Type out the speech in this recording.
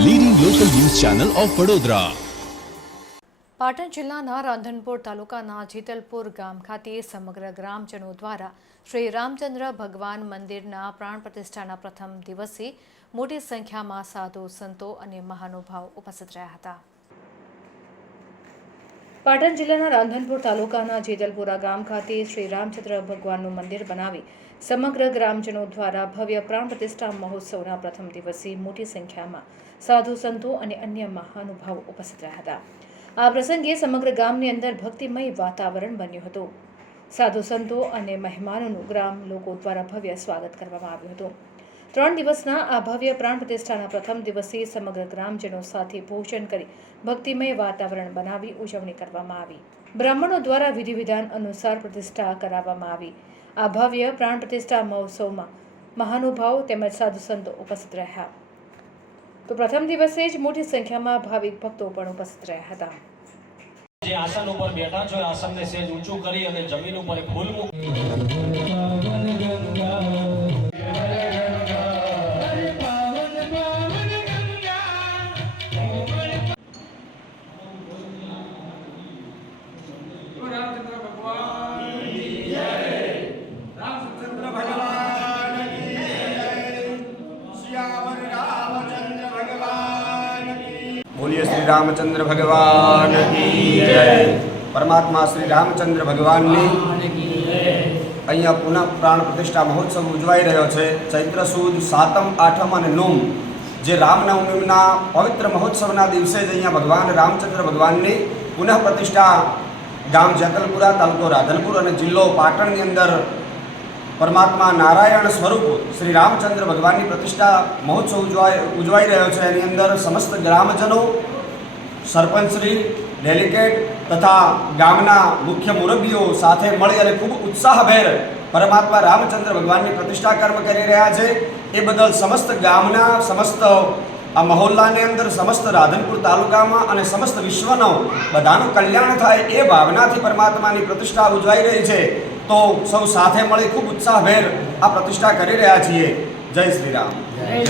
Channel of Vadodara Patan જિલ્લાના રાંધનપુર તાલુકાના જીતલપુર ગામ ખાતે સમગ્ર ગ્રામજનો દ્વારા શ્રી રામચંદ્ર ભગવાન મંદિરના પ્રાણ પ્રતિષ્ઠાના પ્રથમ દિવસે મોટી સંખ્યામાં સાધુ સંતો અને મહાનુભાવ ઉપસ્થિત રહ્યા હતા. પાટણ જિલ્લાના રાંધનપુર તાલુકાના જેતલપુરા ગામ ખાતે શ્રી રામચંદ્ર ભગવાનનું મંદિર બનાવી સમગ્ર ગ્રામજનો દ્વારા ભવ્ય પ્રાણ પ્રતિષ્ઠા મહોત્સવના પ્રથમ દિવસે મોટી સંખ્યામાં સાધુ સંતો અને અન્ય મહાનુભાવો ઉપસ્થિત રહ્યા હતા. આ પ્રસંગે સમગ્ર ગામની અંદર ભક્તિમય વાતાવરણ બન્યું હતું. સાધુ સંતો અને મહેમાનોનું ગ્રામ લોકો દ્વારા ભવ્ય સ્વાગત કરવામાં આવ્યું હતું. ત્રણ દિવસના આ ભવ્ય પ્રાણ પ્રતિષ્ઠાના પ્રથમ દિવસે સમગ્ર ગ્રામજનો સાથે ભોજન કરી ભક્તિમય વાતાવરણ બનાવી ઉજવણી કરવામાં આવી. બ્રાહ્મણો દ્વારા વિધિવિધાન અનુસાર પ્રતિષ્ઠા કરાવવામાં આવી. આ ભવ્ય પ્રાણ પ્રતિષ્ઠા મહોત્સવમાં મહાનુભાવો તેમજ સાધુ સંતો ઉપસ્થિત રહ્યા. તો પ્રથમ દિવસે જ મોટી સંખ્યામાં ભાવિક ભક્તો પણ ઉપસ્થિત રહ્યા હતા. જે આસન ઉપર બેઠા છો આસનને સેજ ઊંચું કરી અને જમીન ઉપર ફૂલ મૂક બોલીએ શ્રી રામચંદ્ર ભગવાન પરમાત્મા શ્રી રામચંદ્ર ભગવાનની અહીંયા પુનઃ પ્રાણ પ્રતિષ્ઠા મહોત્સવ ઉજવાઈ રહ્યો છે. ચૈત્ર સુદ, સાતમ, આઠમ અને નોમ જે રામનવમીના પવિત્ર મહોત્સવના દિવસે જ અહીંયા ભગવાન રામચંદ્ર ભગવાનની પુનઃ પ્રતિષ્ઠા ગામ જેતલપુરા તાલુકો રાધનપુર અને જિલ્લો પાટણની અંદર પરમાત્મા નારાયણ સ્વરૂપ શ્રી રામચંદ્ર ભગવાનની પ્રતિષ્ઠા મહોત્સવ ઉજવાય, ઉજવાઈ રહ્યો છે. એની અંદર સમસ્ત ગ્રામજનો સરપંચશ્રી ડેલિકેટ તથા ગામના મુખ્ય મુરબ્બીઓ સાથે મળી અને ખૂબ ઉત્સાહભેર પરમાત્મા રામચંદ્ર ભગવાનની પ્રતિષ્ઠા કર્મ કરી રહ્યા છે. એ બદલ સમસ્ત ગામના, સમસ્ત આ મહોલ્લાની અંદર સમસ્ત રાધનપુર તાલુકામાં અને સમસ્ત વિશ્વનો બધાનું કલ્યાણ થાય એ ભાવનાથી પરમાત્માની પ્રતિષ્ઠા ઉજવાઈ રહી છે. તો સૌ સાથે મળી ખૂબ ઉત્સાહભેર આ પ્રતિષ્ઠા કરી રહ્યા છીએ. જય શ્રી રામ.